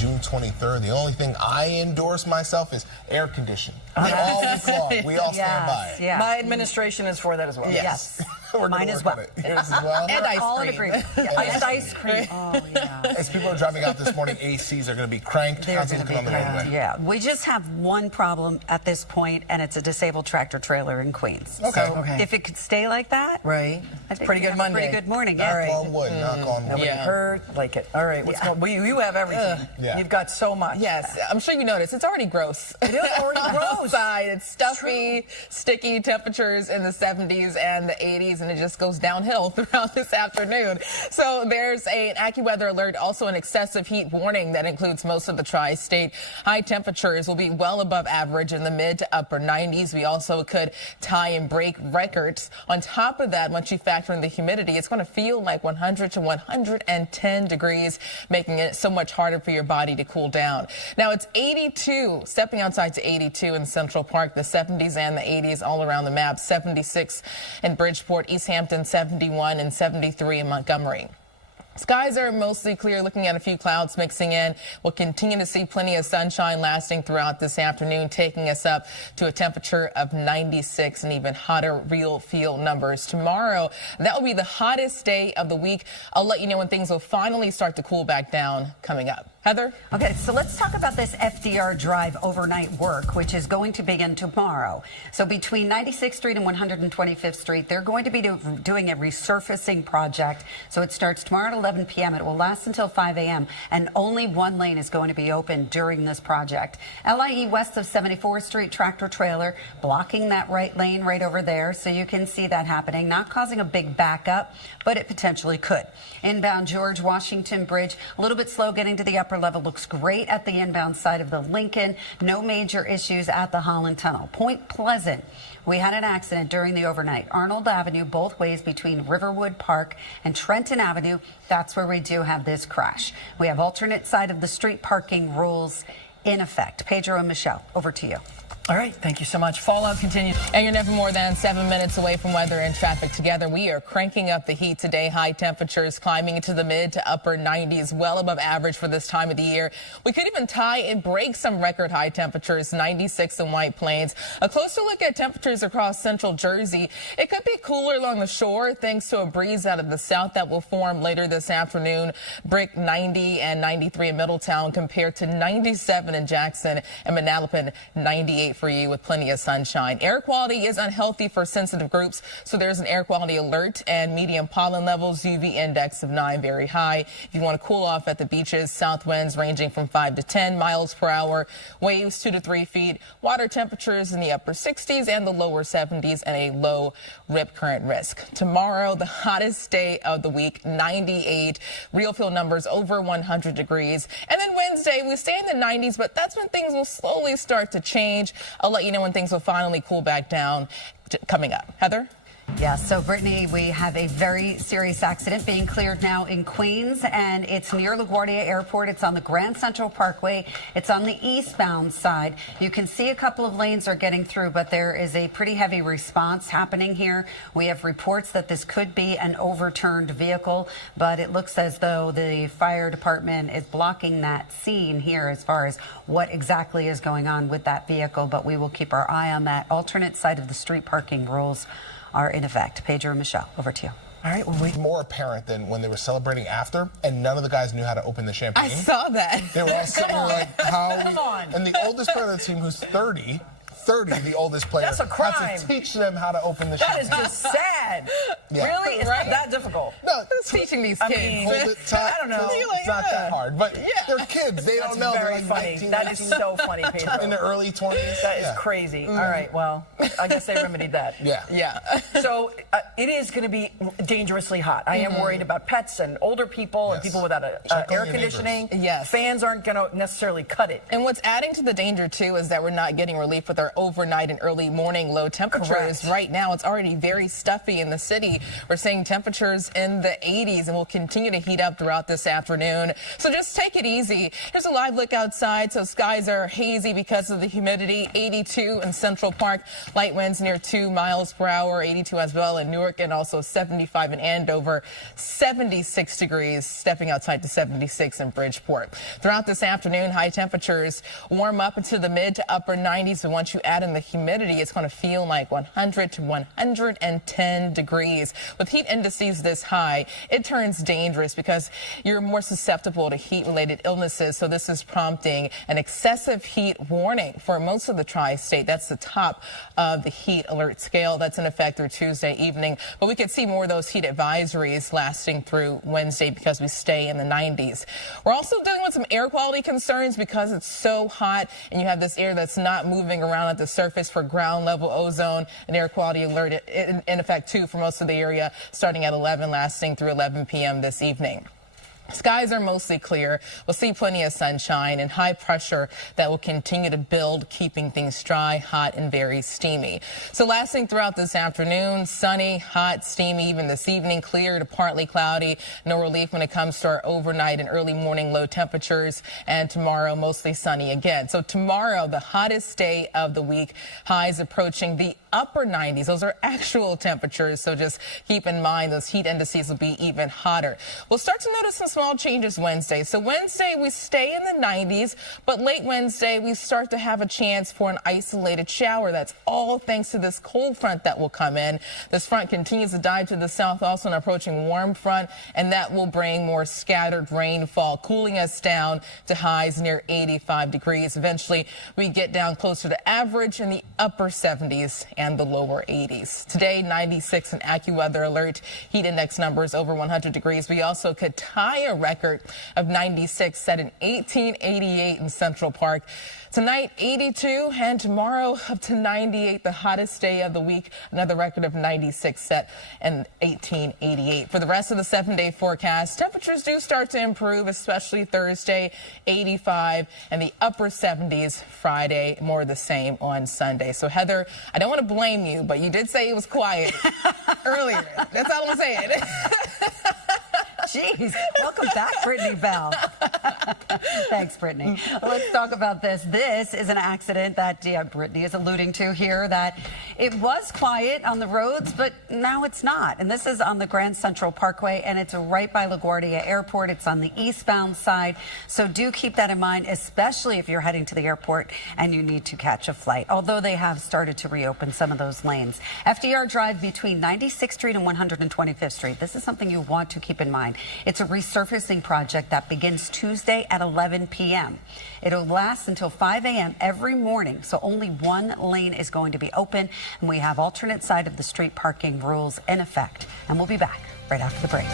June 23rd. The only thing I endorse myself is air conditioning. All week long. We all stand by it. Yeah. My administration is for that as well. Yes. We're Mine gonna as work well. on it. Yours as well? And ice All in cream. agreement. Yeah. Ice cream. Oh, yeah. As people are driving out this morning, ACs are going to be cranked. They're How's it going to looking be on the roadway? Yeah, we just have one problem at this point, and it's a disabled tractor trailer in Queens. Okay. So if it could stay like that, Right. I think Pretty we'd good have Monday. a pretty good morning. Knock Yeah. right. on wood. Knock on wood. Nobody heard, like it. All right, what's going on? You have everything. Yeah. You've got so much. Yes, I'm sure you noticed. It's already gross. It is already gross. Outside. It's stuffy, sticky temperatures in the 70s and the 80s, and it just goes downhill throughout this afternoon. So there's an AccuWeather alert, also an excessive heat warning that includes most of the tri-state. High temperatures will be well above average in the mid to upper 90s. We also could tie and break records. On top of that, once you factor in the humidity, it's going to feel like 100 to 110 degrees, making it so much harder for your body to cool down. Now it's 82, stepping outside to 82 in Central Park, the 70s and the 80s all around the map, 76 in Bridgeport, East Hampton, 71 and 73 in Montgomery. Skies are mostly clear, looking at a few clouds mixing in. We'll continue to see plenty of sunshine lasting throughout this afternoon, taking us up to a temperature of 96 and even hotter real feel numbers. Tomorrow, that will be the hottest day of the week. I'll let you know when things will finally start to cool back down coming up. Heather? Okay, so let's talk about this FDR Drive overnight work, which is going to begin tomorrow. So between 96th Street and 125th Street, they're going to be doing a resurfacing project. So it starts tomorrow at 11 p.m. It will last until 5 a.m. and only one lane is going to be open during this project. LIE west of 74th Street, tractor trailer blocking that right lane right over there. So you can see that happening, not causing a big backup, but it potentially could. Inbound George Washington Bridge, a little bit slow getting to the upper level. Looks great at the inbound side of the Lincoln. No major issues at the Holland Tunnel. Point Pleasant, we had an accident during the overnight. Arnold Avenue, both ways between Riverwood Park and Trenton Avenue. That's where we do have this crash. We have alternate side of the street parking rules in effect. Pedro and Michelle, over to you. All right, thank you so much. Fallout continues. And you're never more than 7 minutes away from weather and traffic together. We are cranking up the heat today. High temperatures climbing into the mid to upper 90s, well above average for this time of the year. We could even tie and break some record high temperatures, 96 in White Plains. A closer look at temperatures across central Jersey. It could be cooler along the shore thanks to a breeze out of the south that will form later this afternoon. Brick 90 and 93 in Middletown compared to 97 in Jackson and Manalapan, 98 for you with plenty of sunshine. Air quality is unhealthy for sensitive groups, so there's an air quality alert and medium pollen levels, UV index of 9, very high. If you want to cool off at the beaches, south winds ranging from 5 to 10 miles per hour, waves 2 to 3 feet, water temperatures in the upper 60s and the lower 70s, and a low rip current risk. Tomorrow, the hottest day of the week, 98, real feel numbers over 100 degrees. And then Wednesday, we stay in the 90s, but that's when things will slowly start to change. I'll let you know when things will finally cool back down coming up. Heather? Yeah, so Brittany, we have a very serious accident being cleared now in Queens, and it's near LaGuardia Airport. It's on the Grand Central Parkway. It's on the eastbound side. You can see a couple of lanes are getting through, but there is a pretty heavy response happening here. We have reports that this could be an overturned vehicle, but it looks as though the fire department is blocking that scene here as far as what exactly is going on with that vehicle, but we will keep our eye on that. Alternate side of the street parking rules are in effect. Pedro and Michelle, over to you. All right, well, More apparent than when they were celebrating after, and none of the guys knew how to open the champagne. I saw that. They were all sitting there like, how? Come on. And the oldest player of the team, who's 30, the oldest player, That's a crime. had to teach them how to open the that champagne. is just sad. Yeah. Really? It's Right? not that difficult. No, Teaching these I kids. mean, hold it tight. I don't know. It's not that hard, but they're kids. They That's don't know. They're very like funny. 19, That is 19, so funny, Pedro. in their early 20s. That is Yeah. crazy. All right, well, I guess they remedied that. Yeah. Yeah. So it is going to be dangerously hot. I am worried about pets and older people and Yes. people without Check on air your conditioning. neighbors. Yes. Fans aren't going to necessarily cut it. And what's adding to the danger, too, is that we're not getting relief with our our overnight and early morning low temperatures. Correct. Right now, it's already very stuffy in the city. We're seeing temperatures in the 80s and will continue to heat up throughout this afternoon. So just take it easy. Here's a live look outside. So skies are hazy because of the humidity. 82 in Central Park. Light winds near 2 miles per hour. 82 as well in Newark, and also 75 in Andover. 76 degrees, stepping outside to 76 in Bridgeport. Throughout this afternoon, high temperatures warm up into the mid to upper 90s. But once you add in the humidity, it's going to feel like 100 to 110 degrees. With heat indices this high, it turns dangerous because you're more susceptible to heat-related illnesses. So this is prompting an excessive heat warning for most of the tri-state. That's the top of the heat alert scale. That's in effect through Tuesday evening. But we could see more of those heat advisories lasting through Wednesday because we stay in the 90s. We're also dealing with some air quality concerns because it's so hot and you have this air that's not moving around at the surface for ground level ozone. An air quality alert in effect too for most of the area, starting at 11, lasting through 11 p.m. this evening. Skies are mostly clear. We'll see plenty of sunshine and high pressure that will continue to build, keeping things dry, hot, and very steamy. So lasting throughout this afternoon, sunny, hot, steamy, even this evening, clear to partly cloudy. No relief when it comes to our overnight and early morning low temperatures. And tomorrow, mostly sunny again. So tomorrow, the hottest day of the week, highs approaching the upper 90s. Those are actual temperatures, so just keep in mind those heat indices will be even hotter. We'll start to notice some small changes Wednesday. So Wednesday, we stay in the 90s, but late Wednesday, we start to have a chance for an isolated shower. That's all thanks to this cold front that will come in. This front continues to dive to the south, also an approaching warm front, and that will bring more scattered rainfall, cooling us down to highs near 85 degrees. Eventually, we get down closer to average in the upper 70s and the lower 80s. Today, 96 in AccuWeather alert. Heat index numbers over 100 degrees. We also could tie a record of 96 set in 1888 in Central Park. Tonight, 82, and tomorrow up to 98, the hottest day of the week. Another record of 96 set in 1888. For the rest of the 7-day forecast, temperatures do start to improve, especially Thursday, 85, and the upper 70s Friday, more the same on Sunday. So, Heather, I don't want to blame you, but you did say it was quiet earlier. That's all I'm saying. Jeez, welcome back, Brittany Bell. Thanks, Brittany. Let's talk about this. This is an accident that Brittany is alluding to here, that it was quiet on the roads, but now it's not. And this is on the Grand Central Parkway, and it's right by LaGuardia Airport. It's on the eastbound side. So do keep that in mind, especially if you're heading to the airport and you need to catch a flight, although they have started to reopen some of those lanes. FDR Drive between 96th Street and 125th Street. This is something you want to keep in mind. It's a resurfacing project that begins Tuesday at 11 p.m. It'll last until 5 a.m. every morning, so only one lane is going to be open, and we have alternate side of the street parking rules in effect. And we'll be back right after the break.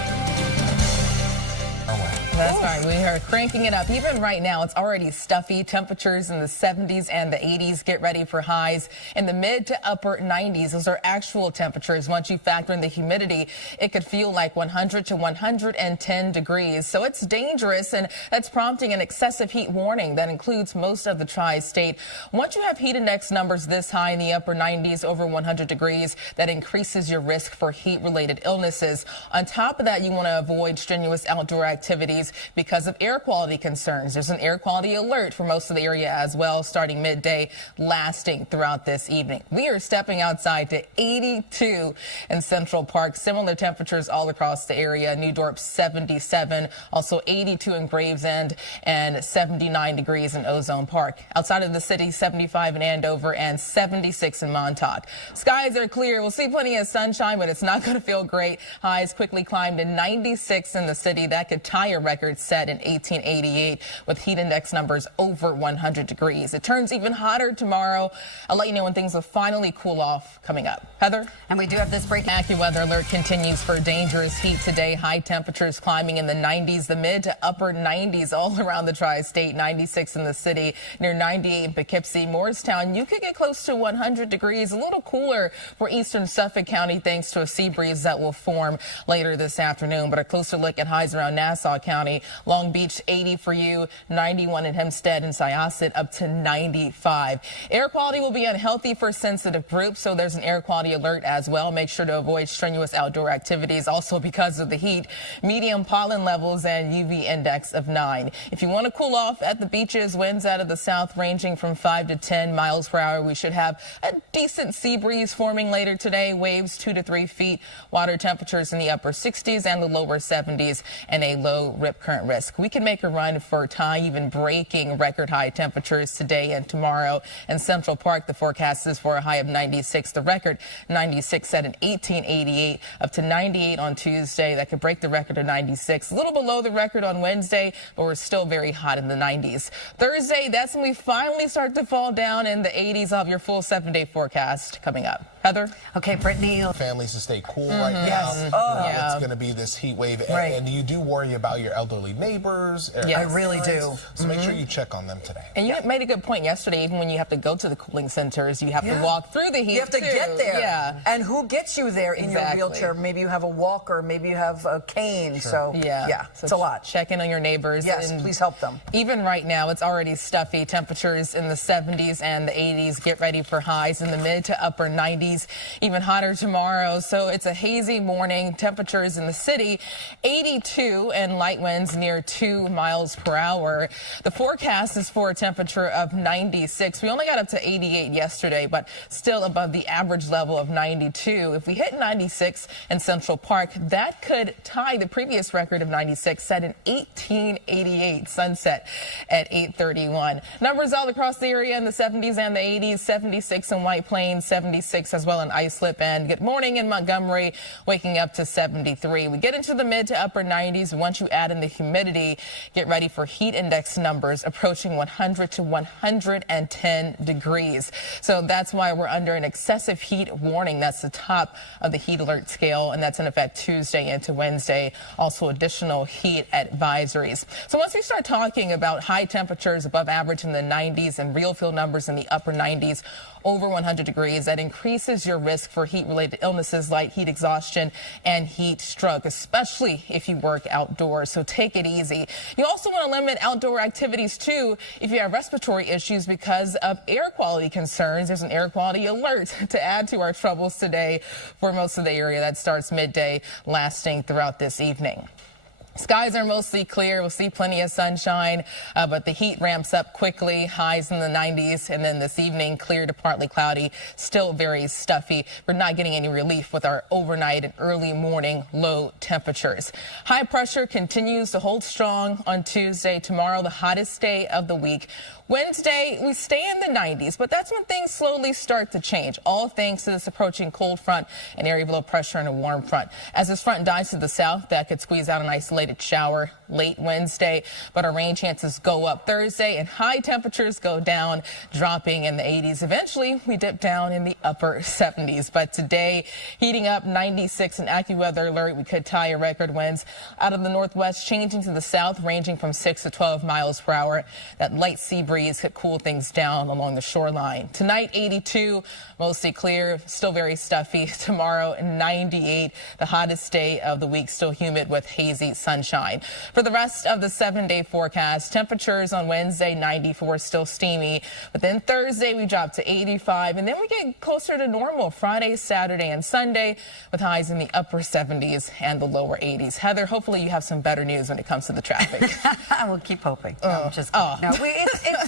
That's right. We are cranking it up. Even right now, it's already stuffy. Temperatures in the 70s and the 80s. Get ready for highs in the mid to upper 90s. Those are actual temperatures. Once you factor in the humidity, it could feel like 100 to 110 degrees. So it's dangerous, and that's prompting an excessive heat warning that includes most of the tri-state. Once you have heat index numbers this high in the upper 90s, over 100 degrees, that increases your risk for heat-related illnesses. On top of that, you want to avoid strenuous outdoor activities because of air quality concerns. There's an air quality alert for most of the area as well, starting midday, lasting throughout this evening. We are stepping outside to 82 in Central Park. Similar temperatures all across the area. New Dorp 77, also 82 in Gravesend, and 79 degrees in Ozone Park. Outside of the city, 75 in Andover and 76 in Montauk. Skies are clear. We'll see plenty of sunshine, but it's not going to feel great. Highs quickly climbed to 96 in the city. That could tie a record set in 1888 with heat index numbers over 100 degrees. It turns even hotter tomorrow. I'll let you know when things will finally cool off coming up. Heather? And we do have this breaking AccuWeather alert continues for dangerous heat today. High temperatures climbing in the 90s, the mid to upper 90s all around the tri-state. 96 in the city, near 98 in Poughkeepsie. Morristown, you could get close to 100 degrees. A little cooler for eastern Suffolk County thanks to a sea breeze that will form later this afternoon. But a closer look at highs around Nassau County. County. Long Beach 80 for you, 91 in Hempstead and Syosset up to 95. Air quality will be unhealthy for sensitive groups, so there's an air quality alert as well. Make sure to avoid strenuous outdoor activities also because of the heat. Medium pollen levels and UV index of 9. If you want to cool off at the beaches, winds out of the south ranging from 5 to 10 miles per hour. We should have a decent sea breeze forming later today. Waves 2 to 3 feet. Water temperatures in the upper 60s and the lower 70s, and a low rip current risk. We can make a run for time, even breaking record high temperatures today and tomorrow. In Central Park, the forecast is for a high of 96. The record 96 set in 1888, up to 98 on Tuesday. That could break the record of 96. A little below the record on Wednesday, but we're still very hot in the 90s. Thursday, that's when we finally start to fall down in the 80s. I'll have your full 7-day forecast coming up. Heather? Okay, Brittany. Families to stay cool right now. Yes. Oh. It's going to be this heat wave. Right. And you do worry about your elderly neighbors. I really do. So make sure you check on them today. And you made a good point yesterday. Even when you have to go to the cooling centers, you have to walk through the heat. You have to get there. Yeah. And who gets you there in Exactly. your wheelchair? Maybe you have a walker, maybe you have a cane. So, So it's a lot. Check in on your neighbors. Yes, and please help them. Even right now, it's already stuffy. Temperatures in the 70s and the 80s. Get ready for highs in the mid to upper 90s. Even hotter tomorrow. So it's a hazy morning. Temperatures in the city 82 and light winds near 2 miles per hour. The forecast is for a temperature of 96. We only got up to 88 yesterday, but still above the average level of 92. If we hit 96 in Central Park, that could tie the previous record of 96 set in 1888, sunset at 8:31. Numbers all across the area in the 70s and the 80s. 76 in White Plains, 76 as well in Islip. And good morning in Montgomery, waking up to 73. We get into the mid to upper 90s. Once you add in the humidity, get ready for heat index numbers approaching 100 to 110 degrees. So that's why we're under an excessive heat warning. That's the top of the heat alert scale, and that's in effect Tuesday into Wednesday. Also additional heat advisories. So once we start talking about high temperatures above average in the 90s and real field numbers in the upper 90s, over 100 degrees, that increases your risk for heat-related illnesses like heat exhaustion and heat stroke, especially if you work outdoors. So take it easy. You also want to limit outdoor activities, too, if you have respiratory issues because of air quality concerns. There's an air quality alert to add to our troubles today for most of the area. That starts midday, lasting throughout this evening. Skies are mostly clear. We'll see plenty of sunshine, but the heat ramps up quickly. Highs in the 90s, and then this evening, clear to partly cloudy. Still very stuffy. We're not getting any relief with our overnight and early morning low temperatures. High pressure continues to hold strong on Tuesday. Tomorrow, the hottest day of the week. Wednesday, we stay in the 90s, but that's when things slowly start to change, all thanks to this approaching cold front, an area of low pressure and a warm front. As this front dives to the south, that could squeeze out an isolated shower late Wednesday, but our rain chances go up Thursday and high temperatures go down, dropping in the 80s. Eventually, we dip down in the upper 70s, but today, heating up 96 an AccuWeather alert. We could tie a record winds out of the northwest, changing to the south, ranging from 6 to 12 miles per hour. That light sea breeze could cool things down along the shoreline. Tonight, 82, mostly clear, still very stuffy. Tomorrow, 98, the hottest day of the week, still humid with hazy sunshine. For the rest of the 7-day forecast, temperatures on Wednesday, 94, still steamy. But then Thursday, we drop to 85, and then we get closer to normal Friday, Saturday, and Sunday, with highs in the upper 70s and the lower 80s. Heather, hopefully you have some better news when it comes to the traffic. I will keep hoping. No, I'm just kidding. No,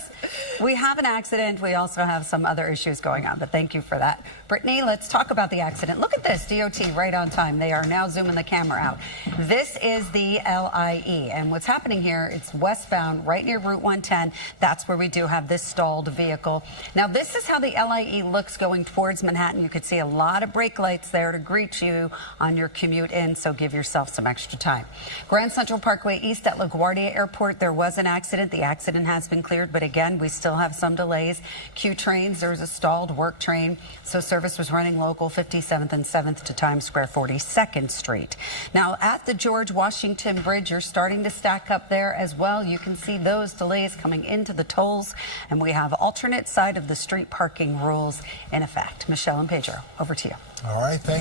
we have an accident. We also have some other issues going on, but thank you for that. Brittany, let's talk about the accident. Look at this, DOT right on time. They are now zooming the camera out. This is the LIE, and what's happening here, it's westbound right near Route 110. That's where we do have this stalled vehicle. Now, this is how the LIE looks going towards Manhattan. You could see a lot of brake lights there to greet you on your commute in, so give yourself some extra time. Grand Central Parkway East at LaGuardia Airport, there was an accident. The accident has been cleared, but again, we still have some delays. Q trains, there was a stalled work train, so service was running local 57th and 7th to Times Square 42nd Street. Now, at the George Washington Bridge, you're starting to stack up there as well. You can see those delays coming into the tolls, and we have alternate side of the street parking rules in effect. Michelle and Pedro, over to you. All right, thank you.